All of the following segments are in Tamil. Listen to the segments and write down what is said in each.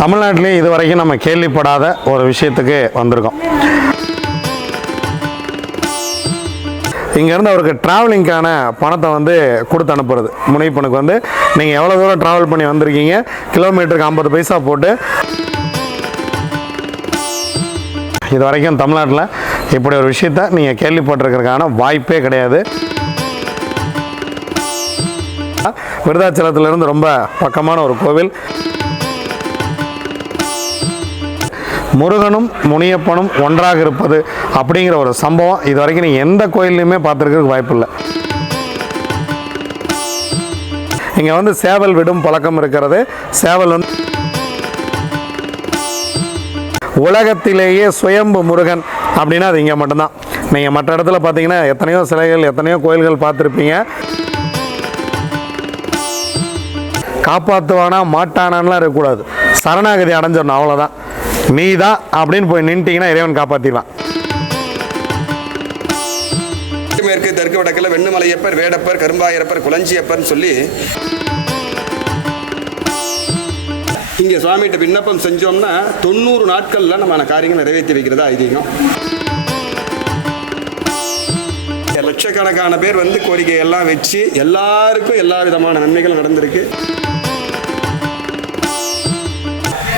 தமிழ்நாட்டிலே இது வரைக்கும் நம்ம கேள்விப்படாத ஒரு விஷயத்துக்கு வந்திருக்கோம். இங்கேருந்து அவருக்கு ட்ராவலிங்க்கான பணத்தை வந்து கொடுத்து அனுப்புறது. முனைப்பனுக்கு வந்து நீங்கள் எவ்வளோ தூரம் ட்ராவல் பண்ணி வந்திருக்கீங்க? கிலோமீட்டருக்கு ஐம்பது பைசா போட்டு. இது வரைக்கும் தமிழ்நாட்டில் இப்படி ஒரு விஷயத்த நீங்கள் கேள்விப்பட்டிருக்கிறதுக்கான வாய்ப்பே கிடையாது. விருதாச்சலத்திலிருந்து ரொம்ப பக்கமான ஒரு கோவில். முருகனும் முனியப்பனும் ஒன்றாக இருப்பது அப்படிங்கிற ஒரு சம்பவம் இது வரைக்கும் நீங்கள் எந்த கோயில்லையுமே பார்த்துருக்கிறதுக்கு வாய்ப்பு இல்லை. இங்கே வந்து சேவல் விடும் பழக்கம் இருக்கிறது. சேவல் வந்து உலகத்திலேயே சுயம்பு முருகன் அப்படின்னா அது இங்கே மட்டும்தான். நீங்கள் மற்ற இடத்துல பார்த்தீங்கன்னா எத்தனையோ சிலைகள் எத்தனையோ கோயில்கள் பார்த்துருப்பீங்க. காப்பாற்றுவானா மாட்டானான்லாம் இருக்கக்கூடாது. சரணாகதி அடைஞ்சிடணும் அவ்வளோதான் நீ தான் அப்படின்னு போய் நின்ட்டிங்கன்னா இறைவன் காப்பாற்றிடலாம் மேற்கு தெற்கு வடக்கில் வெண்ணுமலையப்பர் வேடப்பர் கரும்பாயிரப்பர் குளஞ்சியப்பர்னு சொல்லி இங்கே சுவாமிகிட்ட விண்ணப்பம் செஞ்சோம்னா தொண்ணூறு நாட்களில் நம்ம காரியங்கள் நிறைவேற்றி வைக்கிறதா ஐதீகம். லட்சக்கணக்கான பேர் வந்து கோரிக்கை எல்லாம் வச்சு எல்லாருக்கும் எல்லா விதமான நன்மைகளும் நடந்திருக்கு.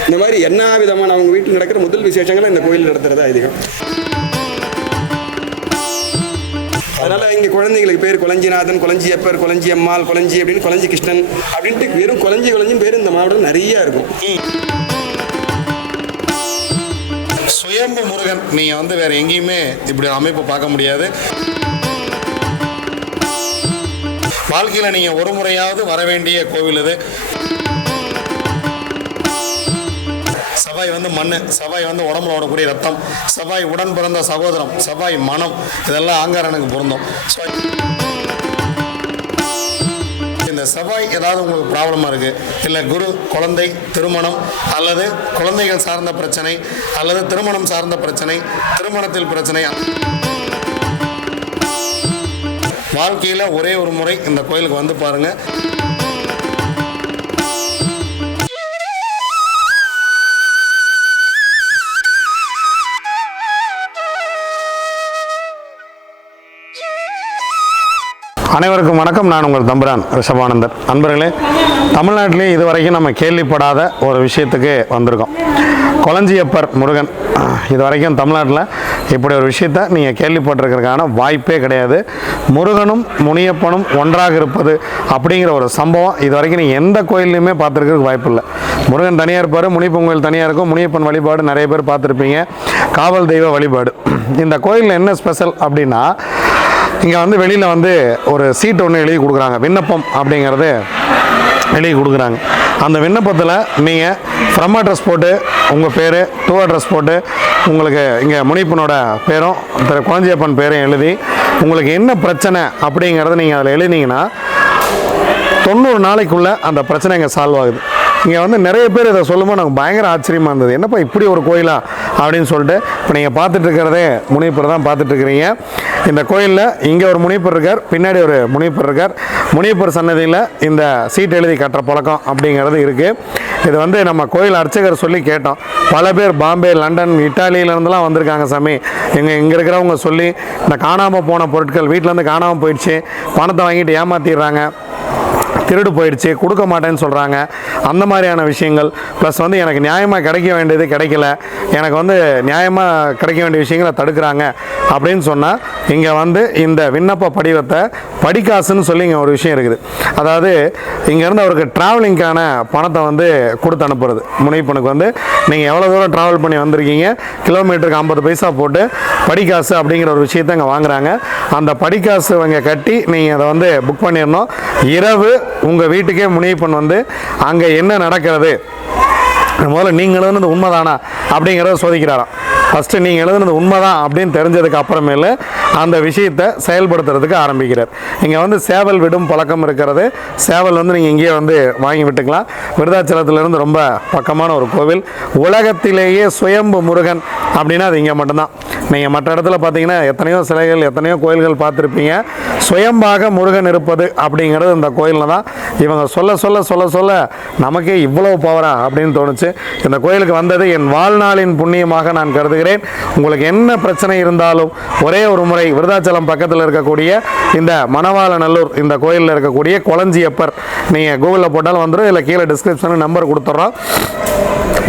இந்த மாதிரி என்ன விதமான அவங்க வீட்டில் நடக்கிற முதல் விசேஷங்களை இந்த கோயில் நடத்துறது அதிகம் அதனால இங்கே குழந்தைங்களுக்கு பேர் குளஞ்சிநாதன் குளஞ்சியப்பர் குளஞ்சி அம்மாள் குளஞ்சி அப்படின்னு குளஞ்சி கிருஷ்ணன் அப்படின்ட்டு வெறும் குளஞ்சி குளஞ்சியும் பேர் இந்த மாவட்டம் நிறைய இருக்கும். சுயம்பு முருகன் நீங்கள் வந்து வேறு எங்கேயுமே இப்படி அமைப்பு பார்க்க முடியாது. வாழ்க்கையில் நீங்கள் ஒரு முறையாவது வர வேண்டிய கோவில் இது. செவ்வாய் வந்து மண் செவ்வாய் வந்து உடம்புல ஓடக்கூடிய ரத்தம் செவ்வாய் உடன் பிறந்த சகோதரம் செவ்வாய் மனம் இதெல்லாம் ஆங்காரனுக்கு பொருந்தும். ஸோ இந்த செவ்வாய் ஏதாவது உங்களுக்கு ப்ராப்ளமாக இருக்குது இல்லை குரு குழந்தை திருமணம் அல்லது குழந்தைகள் சார்ந்த பிரச்சனை அல்லது திருமணம் சார்ந்த பிரச்சனை திருமணத்தில் பிரச்சனை வாழ்க்கையில் ஒரே ஒரு முறை இந்த கோயிலுக்கு வந்து பாருங்கள் அனைவருக்கும் வணக்கம். நான் உங்கள் தம்பிரான் ரிஷபானந்தர் நண்பர்களே தமிழ்நாட்டிலே இது வரைக்கும் நம்ம கேள்விப்படாத ஒரு விஷயத்துக்கு வந்திருக்கோம். கொளஞ்சியப்பர் முருகன். இது வரைக்கும் தமிழ்நாட்டில் இப்படி ஒரு விஷயத்த நீங்கள் கேள்விப்பட்டிருக்கிறதுக்கான வாய்ப்பே கிடையாது. முருகனும் முனியப்பனும் ஒன்றாக இருப்பது அப்படிங்கிற ஒரு சம்பவம் இது வரைக்கும் நீங்கள் எந்த கோயில்லையுமே பார்த்துருக்கிறதுக்கு வாய்ப்பு இல்லை. முருகன் தனியாக இருப்பார் முனியப்பன் கோயில் தனியாக இருக்கும் முனியப்பன் வழிபாடு நிறைய பேர் பார்த்துருப்பீங்க. காவல் தெய்வ வழிபாடு. இந்த கோயிலில் என்ன ஸ்பெஷல் அப்படின்னா இங்கே வந்து வெளியில் வந்து ஒரு சீட் ஒன்று எழுதி கொடுக்குறாங்க. விண்ணப்பம் அப்படிங்கிறது எழுதி கொடுக்குறாங்க. அந்த விண்ணப்பத்தில் நீங்கள் ஃப்ரம் அட்ரஸ் போட்டு உங்கள் பேர் டூ அட்ரஸ் போட்டு உங்களுக்கு இங்கே முனிப்பனோட பேரும் திரு குழந்தையப்பன் பேரும் எழுதி உங்களுக்கு என்ன பிரச்சனை அப்படிங்கிறத நீங்கள் அதில் எழுதினீங்கன்னா தொண்ணூறு நாளைக்குள்ளே அந்த பிரச்சனை இங்கே சால்வ் ஆகுது. இங்கே வந்து நிறைய பேர் இதை சொல்லும்போது நாங்கள் பயங்கர ஆச்சரியமாக இருந்தது. என்னப்பா இப்படி ஒரு கோயிலா? அப்படின்னு சொல்லிட்டு இப்போ நீங்கள் பார்த்துட்டு இருக்கிறதே முனிப்பர் தான் பார்த்துட்டு இருக்கிறீங்க. இந்த கோயிலில் இங்கே ஒரு முனிப்பர் இருக்கார் பின்னாடி ஒரு முனிப்பர் இருக்கார். முனிப்பர் சன்னதியில் இந்த சீட் எழுதி கட்டுற பழக்கம் அப்படிங்கிறது இருக்குது இது வந்து நம்ம கோயில் அர்ச்சகர் சொல்லி கேட்டோம். பல பேர் பாம்பே லண்டன் இட்டாலியிலேருந்துலாம் வந்திருக்காங்க சாமி. எங்கள் இங்கே இருக்கிறவங்க சொல்லி இந்த காணாமல் போன பொருட்கள் வீட்டிலேருந்து காணாமல் போயிடுச்சு. பணத்தை வாங்கிட்டு ஏமாற்றிடுறாங்க திருடு போயிடுச்சு கொடுக்க மாட்டேன்னு சொல்கிறாங்க அந்த மாதிரியான விஷயங்கள். ப்ளஸ் வந்து எனக்கு நியாயமாக கிடைக்க வேண்டியது கிடைக்கல. எனக்கு வந்து நியாயமாக கிடைக்க வேண்டிய விஷயங்களை தடுக்கிறாங்க. அப்படின்னு சொன்னால் இங்கே வந்து இந்த விண்ணப்ப படிவத்தை படிக்காசுன்னு சொல்லி இங்கே ஒரு விஷயம் இருக்குது. அதாவது இங்கேருந்து அவருக்கு ட்ராவலிங்க்கான பணத்தை வந்து கொடுத்து அனுப்புறது. முனைப்பனுக்கு வந்து நீங்கள் எவ்வளோ தூரம் ட்ராவல் பண்ணி வந்திருக்கீங்க? கிலோமீட்டருக்கு ஐம்பது பைசா போட்டு படிக்காசு அப்படிங்கிற ஒரு விஷயத்தை இங்கே வாங்குறாங்க. அந்த படிக்காசு இவங்க கட்டி நீங்கள் அதை வந்து புக் பண்ணிடணும். இரவு உங்கள் வீட்டுக்கே முனியப்பன் வந்து அங்கே என்ன நடக்கிறது? முதல்ல நீங்களும் இது உண்மைதானா? அப்படிங்கிறத சோதிக்கிறாராம். ஃபஸ்ட்டு நீங்கள் எழுதுனது உண்மைதான் அப்படின்னு தெரிஞ்சதுக்கு அப்புறமேலு அந்த விஷயத்தை செயல்படுத்துறதுக்கு ஆரம்பிக்கிறார். இங்கே வந்து சேவல் விடும் பழக்கம் இருக்கிறது. சேவல் வந்து நீங்கள் இங்கேயே வந்து வாங்கி விட்டுக்கலாம். விருதாச்சலத்திலிருந்து ரொம்ப பக்கமான ஒரு கோவில். உலகத்திலேயே சுயம்பு முருகன் அப்படின்னா அது இங்கே மட்டும்தான். நீங்கள் மற்ற இடத்துல பார்த்தீங்கன்னா எத்தனையோ சிலைகள் எத்தனையோ கோயில்கள் பார்த்துருப்பீங்க. சுயம்பாக முருகன் இருப்பது அப்படிங்கிறது இந்த கோயிலில் தான் இவங்க சொல்ல சொல்ல சொல்ல சொல்ல நமக்கே இவ்வளோ பவரா அப்படின்னு தோணுச்சு. இந்த கோயிலுக்கு வந்தது என் வாழ்நாளின் புண்ணியமாக நான் கருது கருதுகிறேன் உங்களுக்கு என்ன பிரச்சனை இருந்தாலும் ஒரே ஒரு முறை விருதாச்சலம் பக்கத்தில் இருக்கக்கூடிய இந்த மணவாளநல்லூர் இந்த கோயிலில் இருக்கக்கூடிய கொளஞ்சியப்பர் நீங்கள் கூகுளில் போட்டாலும் வந்துடும் இல்லை கீழே டிஸ்கிரிப்ஷனில் நம்பர் கொடுத்துட்றோம்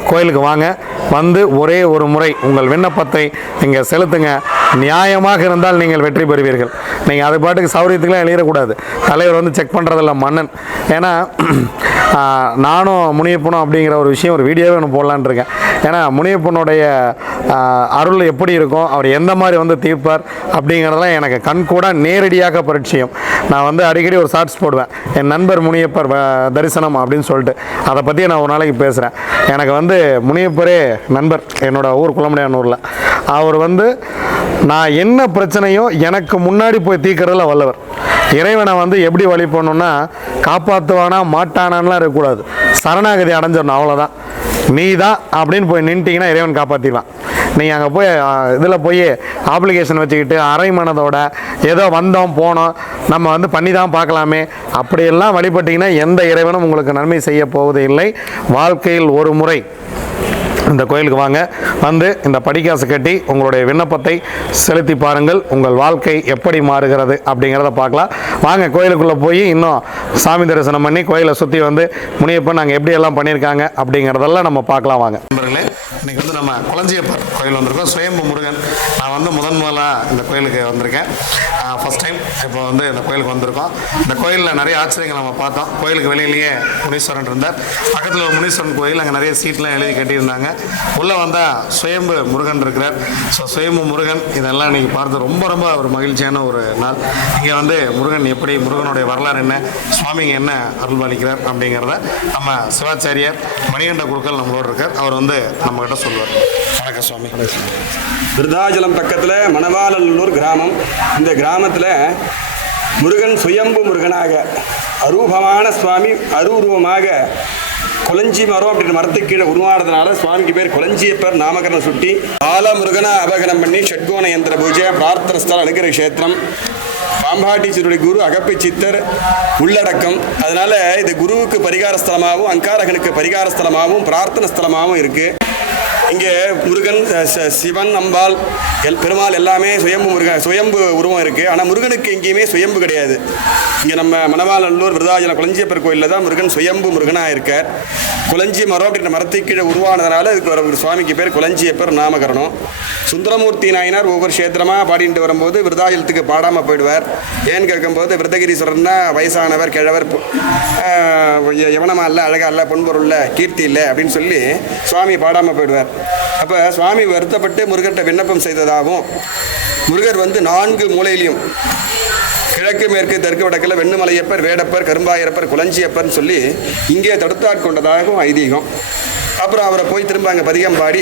கோயிலுக்கு வாங்க. வந்து ஒரே ஒரு முறை உங்கள் விண்ணப்பத்தை நீங்கள் செலுத்துங்க. நியாயமாக இருந்தால் நீங்கள் வெற்றி பெறுவீர்கள். நீங்கள் அது பாட்டுக்கு சௌரியத்துக்குலாம் எழுதிடக்கூடாது. தலைவர் வந்து செக் பண்ணுறதில்ல மன்னன். ஏன்னா நானும் முனியப்பனும் அப்படிங்கிற ஒரு விஷயம் ஒரு வீடியோவே ஒன்று போடலான்னு இருக்கேன். ஏன்னா முனியப்பனுடைய அருள் எப்படி இருக்கும் அவர் எந்த மாதிரி வந்து தீர்ப்பார் அப்படிங்கிறதெல்லாம் எனக்கு கண்கூட நேரடியாக பரிச்சயம். நான் வந்து அடிக்கடி ஒரு ஷார்ட்ஸ் போடுவேன். என் நண்பர் முனியப்பர் தரிசனம் அப்படின்னு சொல்லிட்டு. அதை பற்றி நான் ஒரு நாளைக்கு பேசுகிறேன் எனக்கு வந்து முனியப்பரே நண்பர் என்னோட ஊர் குளமடையானூரில். அவர் வந்து நான் என்ன பிரச்சனையோ எனக்கு முன்னாடி போய் தீக்கிறதுல வல்லவர். இறைவனை வந்து எப்படி வழி பண்ணணும்னா காப்பாற்றுவானா மாட்டானான்லாம் இருக்கக்கூடாது. சரணாகதி அடைஞ்சிடணும் அவ்வளோதான் நீ தான் அப்படின்னு போய் நின்ட்டிங்கன்னா இறைவன் காப்பாற்றிடலாம் நீங்கள் அங்கே போய் இதில் போய் ஆப்ளிகேஷன் வச்சுக்கிட்டு அரை மனதோட ஏதோ வந்தோம் போனோம் நம்ம வந்து பண்ணி தான் பார்க்கலாமே. அப்படியெல்லாம் வழிபட்டிங்கன்னா எந்த இறைவனும் உங்களுக்கு நன்மை செய்ய போவது இல்லை வாழ்க்கையில் ஒரு முறை இந்த கோயிலுக்கு வாங்க. வந்து இந்த படிக்காசு கட்டி உங்களுடைய விண்ணப்பத்தை செலுத்தி பாருங்கள். உங்கள் வாழ்க்கை எப்படி மாறுகிறது அப்படிங்கிறத பார்க்கலாம். வாங்க கோயிலுக்குள்ளே போய் இன்னும் சாமி தரிசனம் பண்ணி கோயிலை சுற்றி வந்து முனியப்பன் நாங்கள் எப்படி எல்லாம் பண்ணியிருக்காங்க அப்படிங்கிறதெல்லாம் நம்ம பார்க்கலாம் வாங்க. நண்பர்களே இன்னைக்கு வந்து நம்ம குளஞ்சியப்பர் கோயில் வந்திருக்கோம். சுயம்பு முருகன் வந்து முதன் முதலாக இந்த கோயிலுக்கு வந்திருக்கேன். ஃபஸ்ட் டைம் இப்போ வந்து இந்த கோயிலுக்கு வந்திருக்கோம். இந்த கோயிலில் நிறைய ஆச்சரியங்கள் நம்ம பார்த்தோம். கோயிலுக்கு வெளியிலேயே முனீஸ்வரன் இருந்தார். பக்கத்தில் ஒரு முனீஸ்வரன் கோயில் அங்கே நிறைய சீட்லாம் எழுதி கட்டியிருந்தாங்க. உள்ளே வந்தால் சுயம்பு முருகன் இருக்கிறார். ஸோ சுயம்பு முருகன் இதெல்லாம் இன்னைக்கு பார்த்து ரொம்ப ரொம்ப ஒரு மகிழ்ச்சியான ஒரு நாள். இங்கே வந்து முருகன் எப்படி முருகனுடைய வரலாறு என்ன சுவாமிங்க என்ன அருள்பாலிக்கிறார் அப்படிங்கிறத நம்ம சிவாச்சாரியார் மணிகண்ட குருக்கள் நம்மளோட இருக்கார். அவர் வந்து நம்மகிட்ட சொல்லுவார் வணக்கம் சுவாமி. விருதாச்சலம் பக்கத்தில் மணவாளநல்லூர் கிராமம். இந்த கிராமத்தில் முருகன் சுயம்பு முருகனாக அரூபமான சுவாமி அரூபமாக கொலஞ்சி மரம் அப்படின்ற மரத்துக்கு கீழே உருவானதுனால சுவாமிக்கு பேர் கொலஞ்சியப்பர் நாமகரணம் சுட்டி பால முருகனை அபகனம் பண்ணி ஷட்கோண யந்திர பூஜை பிரார்த்தன ஸ்தலம் அனுகிர கஷேத்திரம் பாம்பாட்டீச்சருடைய குரு அகப்பை சித்தர் உள்ளடக்கம். அதனால இது குருவுக்கு பரிகார ஸ்தலமாகவும் அங்காரகனுக்கு பரிகார ஸ்தலமாகவும் பிரார்த்தனை ஸ்தலமாகவும் இருக்குது இங்கே முருகன் சிவன் அம்பாள் எல் பெருமாள் எல்லாமே சுயம்பு முருகன் சுயம்பு உருவம் இருக்குது ஆனால் முருகனுக்கு எங்கேயுமே சுயம்பு கிடையாது. இங்கே நம்ம மணவாளல்லூர் விருதாச்சலம் குளஞ்சியப்பர் கோயிலில் தான் முருகன் சுயம்பு முருகனாக இருக்கார். குளஞ்சி மரம் அப்படின்ற மரத்தை கீழே உருவானதுனால இதுக்கு ஒரு சுவாமிக்கு பேர் குளஞ்சியப்பர் நாமகரணம். சுந்தரமூர்த்தி நாயனார் ஒவ்வொரு க்ஷேத்திரமாக பாடிட்டு வரும்போது விருதாஜலத்துக்கு பாடாமல் போயிடுவார். ஏன்னு கேட்கும்போது விருதகிரீஸ்வரர்னா வயசானவர் கிழவர் யவனமா இல்லை அழகா இல்லை பொன்பொருள் கீர்த்தி இல்லை அப்படின்னு சொல்லி சுவாமி பாடாமல் போயிடுவார். அப்போ சுவாமி வருத்தப்பட்டு முருகர்கிட்ட விண்ணப்பம் செய்ததாகவும் முருகர் வந்து நான்கு மூலையிலையும் கிழக்கு மேற்கு தெற்கு வடக்கில் வெண்ணுமலையப்பர் வேடப்பர் கரும்பாயரப்பர் குளஞ்சியப்பர்னு சொல்லி இங்கே தடுத்தாட்கொண்டதாகவும் ஐதீகம். அப்புறம் அவரை போய் திரும்ப அங்கே பதிகம் பாடி.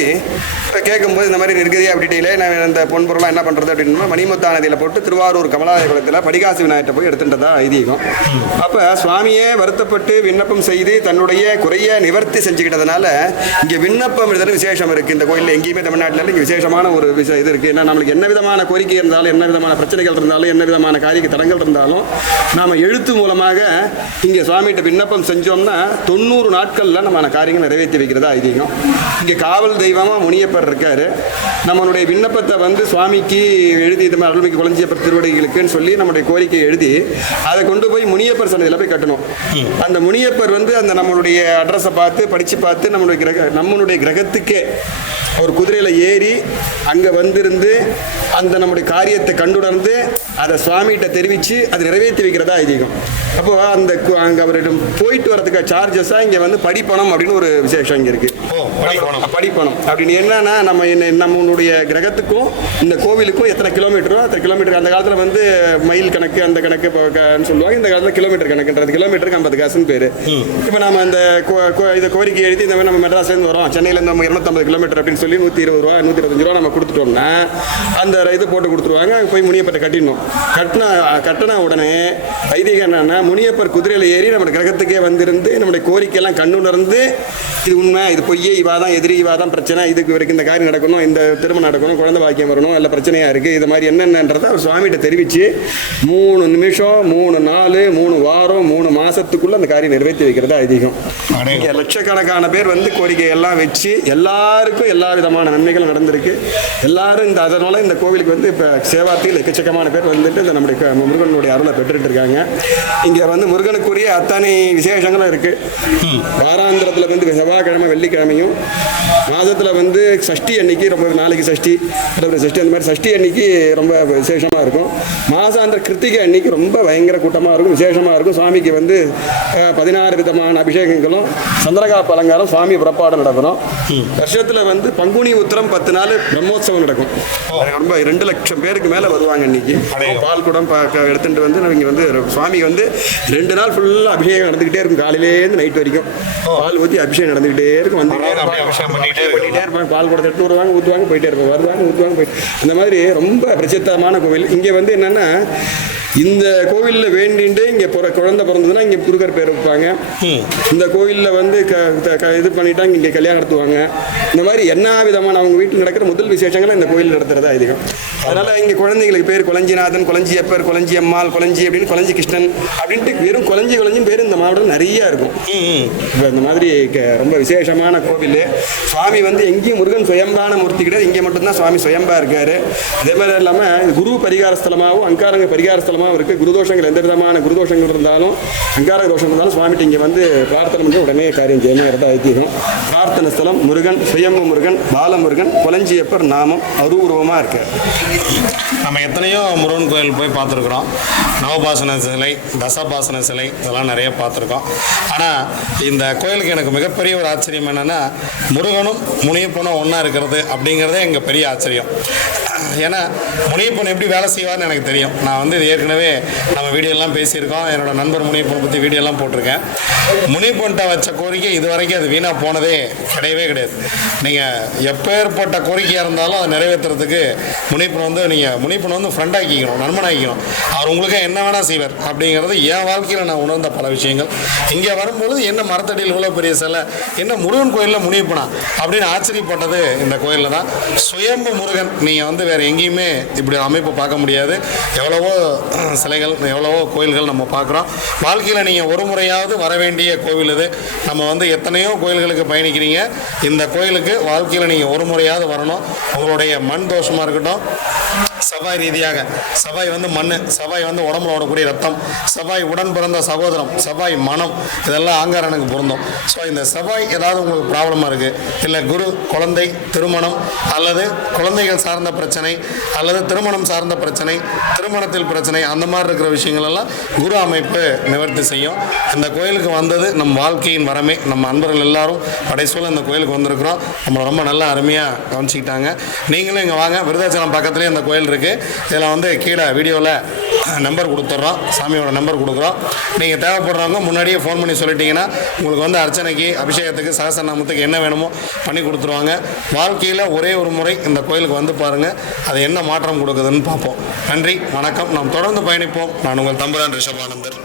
இப்போ கேட்கும்போது இந்த மாதிரி நிற்கதியா அப்படிட்டிலே நான் இந்த பொன்பொருளாக என்ன பண்ணுறது அப்படின்னு மணிமுத்தா நதியில் போட்டு திருவாரூர் கமலாலய குளத்தில் படிகாசி விநாயகத்தை போய் எடுத்துட்டதா ஐதீகம். அப்போ சுவாமியே வருத்தப்பட்டு விண்ணப்பம் செய்து தன்னுடைய குறைய நிவர்த்தி செஞ்சுக்கிட்டதுனால இங்கே விண்ணப்பம் எழுதுற விசேஷம் இருக்குது இந்த கோயிலில் எங்கேயுமே தமிழ்நாட்டில் இங்கே விசேஷமான ஒரு விஷயம் இது இருக்குது ஏன்னா நம்மளுக்கு என்ன விதமான கோரிக்கை இருந்தாலும் என்ன விதமான பிரச்சனைகள் இருந்தாலும் என்ன விதமான காரிய தடங்கள் இருந்தாலும் நாம் எழுத்து மூலமாக இங்கே சுவாமிகிட்ட விண்ணப்பம் செஞ்சோம்னா தொண்ணூறு நாட்களில் நம்ம காரியங்கள் நிறைவேற்றி வைக்கிறதா ஐதீகம். இங்கே காவல் தெய்வமாக முனியப்பர் இருக்காரு. நம்மளுடைய விண்ணப்பத்தை வந்து சுவாமிக்கு எழுதி இது மாதிரி அருள்மிகு குழஞ்சியப்பர் திருவடிகளுக்குன்னு சொல்லி நம்மளுடைய கோரிக்கையை எழுதி அதை கொண்டு போய் முனியப்பர் சன்னதியில் போய் கட்டணும். அந்த முனியப்பர் வந்து அந்த நம்மளுடைய அட்ரஸை பார்த்து படித்து பார்த்து நம்மளுடைய கிரக நம்மளுடைய கிரகத்துக்கே ஒரு குதிரையில் ஏறி அங்கே வந்திருந்து அந்த நம்முடைய காரியத்தை கண்டுணர்ந்து அதை சுவாமிகிட்ட தெரிவித்து அதை நிறைவேற்றி வைக்கிறதா ஐதீகம். அப்போது அந்த அங்கே அவரிடம் போயிட்டு வரதுக்கு சார்ஜஸாக இங்கே வந்து படிப்பணம் அப்படின்னு ஒரு விசேஷம் இங்கே இருக்குது படிப்பணம். அப்படின்னு என்னன்னா நம்ம என்ன- நம்மளுடைய கிரகத்துக்கும் இந்த கோவிலுக்கும் எத்தனை கிலோமீட்டரோ அத்தனை கிலோமீட்டர் அந்த காலத்தில் வந்து மைல் கணக்கு அந்த கணக்கு சொல்லுவாங்க. இந்த காலத்தில் கிலோமீட்டர் கணக்குன்றது. கிலோமீட்டருக்கு ஐம்பது காசுன்னு பேர். இப்போ நம்ம அந்த இதை கோரிக்கை எழுதி இந்த மாதிரி நம்ம மெட்ராஸ்லேருந்து வரோம். சென்னையிலேருந்து நம்ம இரநூத்தம்பது கிலோமீட்டர் அப்படின்னு சொல்லி நூற்றி இருபது ரூபா நூற்றி இருபத்தஞ்சு ரூபா நம்ம கொடுத்துட்டோம்னா அந்த இது போட்டு கொடுத்துருவாங்க. போய் முனியப்பரை கட்டிடணும். கட்டினா கட்டின உடனே ஐதீகம் என்னன்னா முனியப்பர் குதிரையில் ஏறி நம்ம கிரகத்துக்கே வந்திருந்து நம்முடைய கோரிக்கையெல்லாம் கண்ணுணர்ந்து இது உண்மை இது பொய்யே இவா தான் எதிரி இவா தான் பிரச்சனை இதுக்கு வரைக்கும் இந்த காரியம் நடக்கணும் இந்த திருமணம் நடக்கணும் குழந்தை பாக்கியம் வரணும் இல்லை பிரச்சனையாக இருக்குது இது மாதிரி என்னென்னன்றதை அவர் சுவாமிகிட்ட தெரிவித்து மூணு நிமிஷம் மூணு நாள் மூணு வாரம் மூணு மாதத்துக்குள்ளே அந்த காரியம் நிறைவேற்றி வைக்கிறது அதிகம் இங்கே லட்சக்கணக்கான பேர் வந்து கோரிக்கை எல்லாம் வச்சு எல்லாருக்கும் எல்லா விதமான நன்மைகளும் நடந்திருக்கு. எல்லாரும் இந்த அதனால் இந்த கோவிலுக்கு வந்து இப்போ சேவாத்தியில் எக்கச்சக்கமான பேர் வந்துட்டு இந்த நம்முடைய முருகனுடைய அருளை பெற்றுட்டு இருக்காங்க இங்கே வந்து முருகனுக்குரிய அத்தனை விசேஷங்களும் இருக்கு. வாராந்திரத்தில் வந்து செவ்வாய்க்கிழமை வெள்ளிக்கிழமையும் மாதத்தில் வந்து சஷ்டி அன்னைக்கு ரொம்ப நாளைக்கு சஷ்டி அப்புறம் சஷ்டி அந்த மாதிரி சஷ்டி அன்னைக்கு ரொம்ப விசேஷமாக இருக்கும். மாசாந்திர கிருத்திகை அன்னைக்கு ரொம்ப பயங்கர கூட்டமாக இருக்கும் விசேஷமாக இருக்கும். சுவாமிக்கு வந்து பதினாறு விதமான அபிஷேகங்களும் சந்திரகாப்பு அலங்காரம் சுவாமி புறப்பாடு நடக்கணும். வருஷத்தில் வந்து பங்குனி உத்திரம் பத்து நாள் பிரம்மோத்சவம் நடக்கும். ரொம்ப ரெண்டு லட்சம் பேருக்கு மேலே வருவாங்க இன்னைக்கு பால் குடம் எடுத்துட்டு வந்து இங்கே வந்து சுவாமி வந்து ரெண்டு நாள் ஃபுல்லாக அபிஷேகம் நடந்துக்கிட்டே இருக்கும். காலையிலேருந்து நைட் வரைக்கும். பால் ஊற்றி அபிஷேகம் நடந்துக்கிட்டே இருக்கும். வந்து அபிஷேகம். பண்ணிட்டே இருப்பாங்க. பால் குடத்தை எடுத்து வருவாங்க ஊற்றுவாங்க போயிட்டே இருப்பாங்க. வருவாங்க ஊற்றுவாங்க போய் இந்த மாதிரி ரொம்ப பிரசித்தமான கோவில். இங்கே வந்து என்னென்னா இந்த கோவிலில் வேண்டிட்டு இங்கே பிற குழந்தை பிறந்ததுன்னா இங்கே முருகர் பேர் வைப்பாங்க. இந்த கோவிலில் வந்து க இது பண்ணிட்டாங்க இங்கே கல்யாணம் நடத்துவாங்க. இந்த மாதிரி என்ன விதமான அவங்க வீட்டில் நடக்கிற முதல் விசேஷங்களை இந்த கோயில் நடத்துறதா அதிகம் அதனால இங்கே குழந்தைங்களுக்கு பேர் குளஞ்சிநாதன் குளஞ்சியப்பர் குளஞ்சி அம்மாள் குளஞ்சி அப்படின்னு குளஞ்சி கிருஷ்ணன் அப்படின்ட்டு வெறும் குளஞ்சி குளஞ்சின்னு பேர் இந்த மாவட்டம் நிறைய இருக்கும். இப்போ இந்த மாதிரி ரொம்ப விசேஷமான கோவில். சுவாமி வந்து எங்கேயும் முருகன் சுயம்பான மூர்த்தி கிடையாது. இங்கே மட்டும்தான் சுவாமி சுயம்பா இருக்காரு. அதே மாதிரி இல்லாமல் குரு பரிகார ஸ்தலமாகவும் அங்காரங்க பரிகார ஸ்தலமாகவும் இருக்குது குருதோஷங்கள் எந்த விதமான குருதோஷங்கள் இருந்தாலும் அங்கார தோஷம் இருந்தாலும் சுவாமிகிட்ட இங்கே வந்து பிரார்த்தனை பண்ணி உடனே காரியம் செய்யணுங்கிறத ஐதீகம் பிரார்த்தனை ஸ்தலம் முருகன் சுயம்பு முருகன் பாலமுருகன் குளஞ்சியப்பர் நாமம் அரூர்வமாக இருக்கு. நம்ம எத்தனையோ முருகன் கோயில் போய் பார்த்துருக்குறோம். நவபாசன சிலை தசபாசன சிலை இதெல்லாம் நிறைய பார்த்துருக்கோம். ஆனால் இந்த கோயிலுக்கு எனக்கு மிகப்பெரிய ஒரு ஆச்சரியம் என்னென்னா முருகனும் முனியப்பனும் ஒன்றா இருக்கிறது அப்படிங்கிறதே எங்கள் பெரிய ஆச்சரியம். ஏன்னா முனியப்பன் எப்படி வேலை செய்வார்னு எனக்கு தெரியும். நான் வந்து இது ஏற்கனவே நம்ம வீடியோலாம் பேசியிருக்கோம். என்னோட நண்பர் முனியப்பனை பற்றி வீடியோலாம் போட்டிருக்கேன். முனியப்பன்ட்ட வச்ச கோரிக்கை இது வரைக்கும் அது வீணாக போனதே கிடையவே கிடையாது. நீங்கள் எப்பேற்பட்ட கோரிக்கையாக இருந்தாலும் அதை நிறைவேற்றுறதுக்கு முனிப்பன் வந்து நீங்கள் முனிப்பன் வந்து ஃப்ரெண்ட் ஆக்கிக்கணும் நண்பனாக்கிக்கணும் அவர் உங்களுக்கு என்ன வேணால் செய்வார். அப்படிங்கிறது என் வாழ்க்கையில் நான் உணர்ந்த பல விஷயங்கள். இங்கே வரும்பொழுது என்ன மரத்தடியில் இவ்வளோ பெரிய சிலை என்ன முருகன் கோயிலில் முனிப்புனா அப்படின்னு ஆச்சரியப்பட்டது இந்த கோயிலில் தான். சுயம்பு முருகன் நீங்கள் வந்து வேறு எங்கேயுமே இப்படி அமைப்பு பார்க்க முடியாது. எவ்வளவோ சிலைகள் எவ்வளவோ கோயில்கள் நம்ம பார்க்குறோம். வாழ்க்கையில் நீங்கள் ஒரு முறையாவது வர வேண்டிய கோவில் இது. நம்ம வந்து எத்தனையோ கோயில்களுக்கு பயணிக்கிறீங்க. இந்த கோயிலுக்கு வாழ்க்கையில் நீங்கள் ஒரு முறையாவது வரணும். உங்களுடைய மண் தோஷமாக இருக்கட்டும். செவ்வாய் ரீதியாக செவ்வாய் வந்து மண் செவ்வாய் வந்து உடம்புல ஓடக்கூடிய ரத்தம் செவ்வாய் உடன் பிறந்த சகோதரம் செவ்வாய் மனம் இதெல்லாம் ஆங்காரனுக்கு பொருந்தும். ஸோ இந்த செவ்வாய் ஏதாவது உங்களுக்கு ப்ராப்ளமாக இருக்குது இல்லை குரு குழந்தை திருமணம் அல்லது குழந்தைகள் சார்ந்த பிரச்சனை அல்லது திருமணம் சார்ந்த பிரச்சனை திருமணத்தில் பிரச்சனை அந்த மாதிரி இருக்கிற விஷயங்கள் எல்லாம் குரு அமைப்பு நிவர்த்தி செய்யும். இந்த கோயிலுக்கு வந்தது நம் வாழ்க்கையின் வரமே. நம்ம அன்பர்கள் எல்லாரும் படைசூழல் இந்த கோயிலுக்கு வந்திருக்கிறோம். நம்மளை ரொம்ப நல்லா அருமையாக கவனிச்சிக்கிட்டாங்க. நீங்களும் இங்கே வாங்க. விருதாச்சலம் பக்கத்துலேயே அந்த கோயில் இருக்குது இதில் வந்து கீழே வீடியோவில் நம்பர் கொடுத்துட்றோம். சாமியோட நம்பர் கொடுக்குறோம். நீங்கள் தேவைப்படுறவங்க முன்னாடியே ஃபோன் பண்ணி சொல்லிட்டீங்கன்னா உங்களுக்கு வந்து அர்ச்சனைக்கு அபிஷேகத்துக்கு சகசநாமத்துக்கு என்ன வேணுமோ பண்ணி கொடுத்துருவாங்க. வாழ்க்கையில் ஒரே ஒரு முறை இந்த கோயிலுக்கு வந்து பாருங்கள் அது என்ன மாற்றம் கொடுக்குதுன்னு பார்ப்போம். நன்றி வணக்கம். நாம் தொடர்ந்து பயணிப்போம். நான் உங்கள் தம்பரான் ரிஷபானந்தர்